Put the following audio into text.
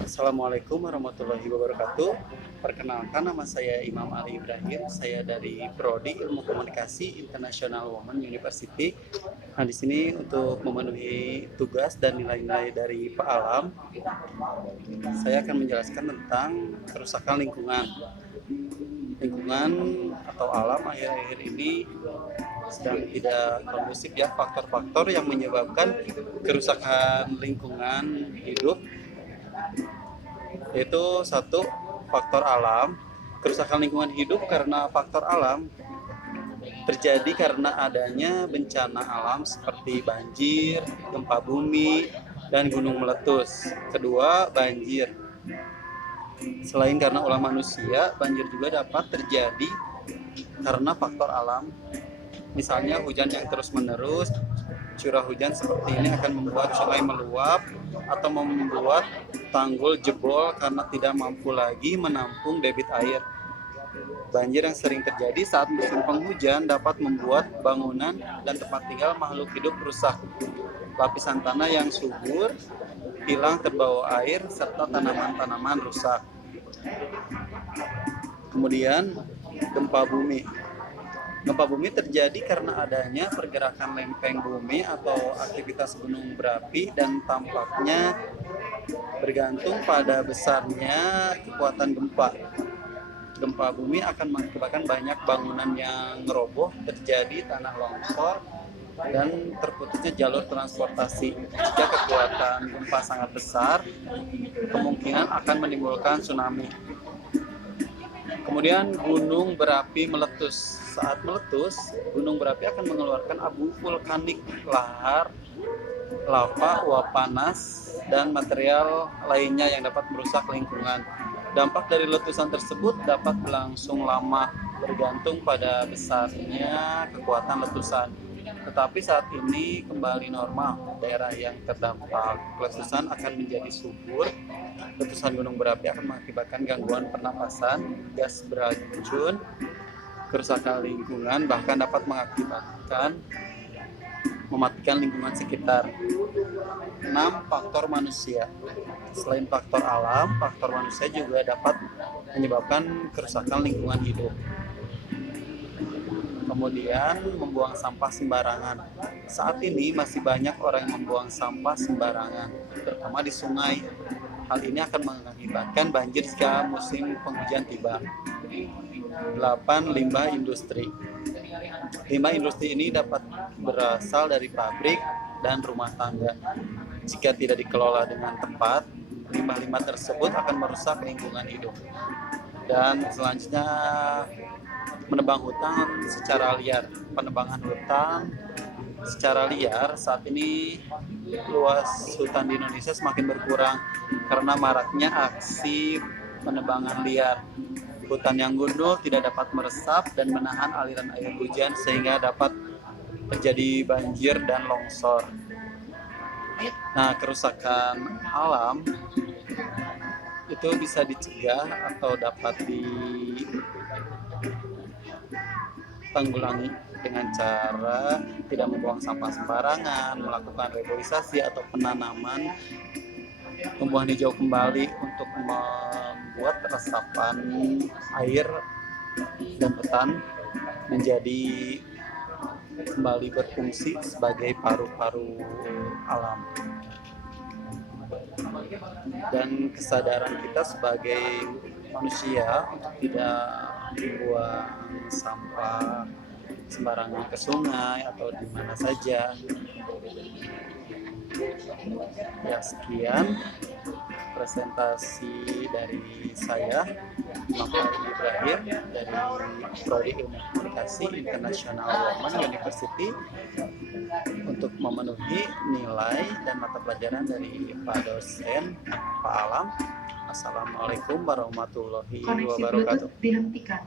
Assalamualaikum warahmatullahi wabarakatuh. Perkenalkan, nama saya Imam Ali Ibrahim. Saya dari Prodi Ilmu Komunikasi International Women University. Nah, di sini untuk memenuhi tugas dan nilai-nilai dari Pak Alam, saya akan menjelaskan tentang kerusakan lingkungan. Lingkungan atau alam akhir-akhir ini sedang tidak kondusif ya. Faktor-faktor yang menyebabkan kerusakan lingkungan hidup yaitu satu, faktor alam. Kerusakan lingkungan hidup karena faktor alam terjadi karena adanya bencana alam seperti banjir, gempa bumi, dan gunung meletus. Kedua, banjir. Selain karena ulah manusia, banjir juga dapat terjadi karena faktor alam. Misalnya hujan yang terus-menerus, curah hujan seperti ini akan membuat sungai meluap atau membuat tanggul jebol karena tidak mampu lagi menampung debit air. Banjir yang sering terjadi saat musim penghujan dapat membuat bangunan dan tempat tinggal makhluk hidup rusak. Lapisan tanah yang subur hilang terbawa air serta tanaman-tanaman rusak. Kemudian gempa bumi. Gempa bumi terjadi karena adanya pergerakan lempeng bumi atau aktivitas gunung berapi dan tampaknya bergantung pada besarnya kekuatan gempa. Gempa bumi akan mengakibatkan banyak bangunan yang roboh, terjadi tanah longsor, dan terputusnya jalur transportasi. Jika kekuatan gempa sangat besar, kemungkinan akan menimbulkan tsunami. Kemudian gunung berapi meletus. Saat meletus, gunung berapi akan mengeluarkan abu vulkanik, lahar, lava, uap panas, dan material lainnya yang dapat merusak lingkungan. Dampak dari letusan tersebut dapat berlangsung lama, bergantung pada besarnya kekuatan letusan. Tetapi saat ini kembali normal. Daerah yang terdampak letusan akan menjadi subur. Letusan gunung berapi akan mengakibatkan gangguan pernapasan, gas beracun, kerusakan lingkungan, bahkan dapat mengakibatkan mematikan lingkungan sekitar. 6. Faktor manusia. Selain faktor alam, faktor manusia juga dapat menyebabkan kerusakan lingkungan hidup. Kemudian membuang sampah sembarangan. Saat ini masih banyak orang yang membuang sampah sembarangan, terutama di sungai. Hal ini akan mengakibatkan banjir jika musim penghujan tiba. 8. Limbah industri. Limbah industri ini dapat berasal dari pabrik dan rumah tangga. Jika tidak dikelola dengan tepat, limbah-limbah tersebut akan merusak lingkungan hidup. Dan selanjutnya, menebang hutan secara liar. Penebangan hutan secara liar saat ini, luas hutan di Indonesia semakin berkurang karena maraknya aksi penebangan liar. Hutan yang gundul tidak dapat meresap dan menahan aliran air hujan sehingga dapat terjadi banjir dan longsor. Nah, kerusakan alam itu bisa dicegah atau dapat ditanggulangi dengan cara tidak membuang sampah sembarangan, melakukan reboisasi atau penanaman tumbuhan hijau kembali untuk membuat resapan air dan hutan menjadi kembali berfungsi sebagai paru-paru alam. Dan kesadaran kita sebagai manusia untuk tidak membuang sampah sembarangan ke sungai atau di mana saja. Ya, sekian presentasi dari saya, Imam Ali Ibrahim, dari Prodi Ilmu Komunikasi International Women University, untuk memenuhi nilai dan mata pelajaran dari Pak dosen Pak Alam. Assalamualaikum warahmatullahi Koneksi wabarakatuh. Bluetooth dihentikan.